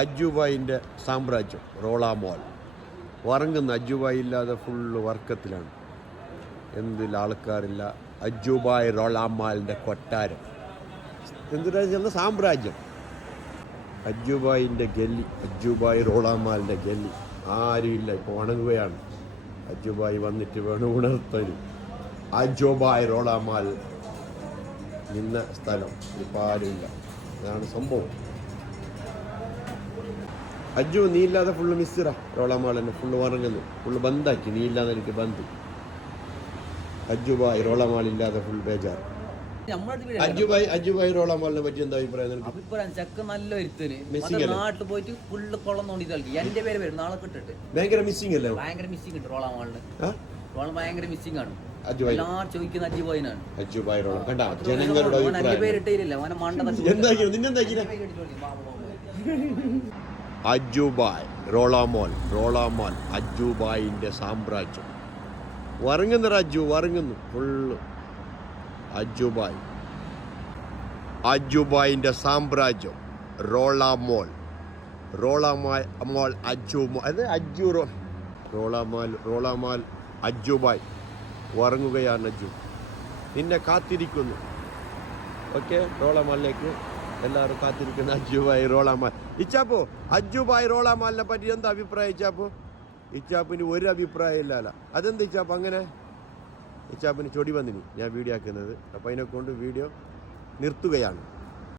അജുബായിൻ്റെ സാമ്രാജ്യം റോളാമോൾ ഉറങ്ങുന്ന. അജുബായി ഇല്ലാതെ ഫുള്ള് വർക്കത്തിലാണ്. എന്തിൽ ആൾക്കാരില്ല. അജുബായ് റോളാമാലിൻ്റെ കൊട്ടാരം, എന്തിനാ സാമ്രാജ്യം. അജുബായിൻ്റെ ഗല്ലി, അജുബായ് റോളാമാലിൻ്റെ ഗല്ലി ആരുമില്ല. ഇപ്പോൾ ഉണങ്ങുകയാണ്. അജുബായി വന്നിട്ട് വേണം ഉണർത്തല്. അജുബായ് റോളാമാൽ നിന്ന സ്ഥലം ഇപ്പോൾ ആരുമില്ല. അതാണ് സംഭവം. അജു നീ ഇല്ലാതെ ഫുള്ള് മിസ്സിറ. റോളാമാൾ തന്നെ ഫുള്ള് ഉറങ്ങുന്നു. ഫുള്ള് ബന്ധാക്കി. നീ ഇല്ലാതെ എനിക്ക് ബന്ദ്. അജുബായ് റോളാമാളില്ലാതെ ഫുൾ ബേജാർ. അജുബായ് റോളാമാളിനെ പറ്റി എന്താ അഭിപ്രായം? ചെക്ക് നല്ല നാട്ടിൽ പോയിട്ട് ഫുള്ള് കൊള്ളം തോണ്ടി കളിക്കും. എന്റെ പേര് വരും നാളെ കിട്ടിട്ട്. ഭയങ്കര മിസ്സിംഗ് അല്ലേ? ഭയങ്കര മിസ്സിംഗ് ഉണ്ട് റോളാമാളിന്. ഭയങ്കര മിസ്സിംഗ് ആണ്. എല്ലാവരും ചോദിക്കുന്ന അജുബായിനാണ്. അജുബായ് റോളാം കണ്ട ജനങ്ങളുടെ പേരിട്ടില്ല. അജുബായ് റോളാമോൾ, റോളാമോൾ അജുബായിൻ്റെ സാമ്രാജ്യം. വറങ്ങുന്ന അജു വറങ്ങുന്നു ഫുള്ള്. അജുബായ്, അജുബായിൻ്റെ സാമ്രാജ്യം റോളാമോൾ. റോളാമോൾ അജുമോൾ, അത് അജു റോളാമാൽ അജുബായ് ഉറങ്ങുകയാണ്. അജു നിന്നെ കാത്തിരിക്കുന്നു. ഓക്കെ, റോളാമാലിലേക്ക് എല്ലാവരും കാത്തിരിക്കുന്ന അജുബായ് റോളാമാൽ. ഇച്ചാപ്പോ അജുബായ് റോളാമാലിനെ പറ്റി എന്താ അഭിപ്രായം ഇച്ചാപ്പോ? ഇച്ചാപ്പിന് ഒരു അഭിപ്രായം ഇല്ലല്ല. അതെന്താ ഇച്ചാപ്പ് അങ്ങനെ? ഇച്ചാപ്പിന് ചൊടി വന്നിനി ഞാൻ വീഡിയോ ആക്കുന്നത്. അപ്പോൾ അതിനെക്കൊണ്ട് വീഡിയോ നിർത്തുകയാണ്.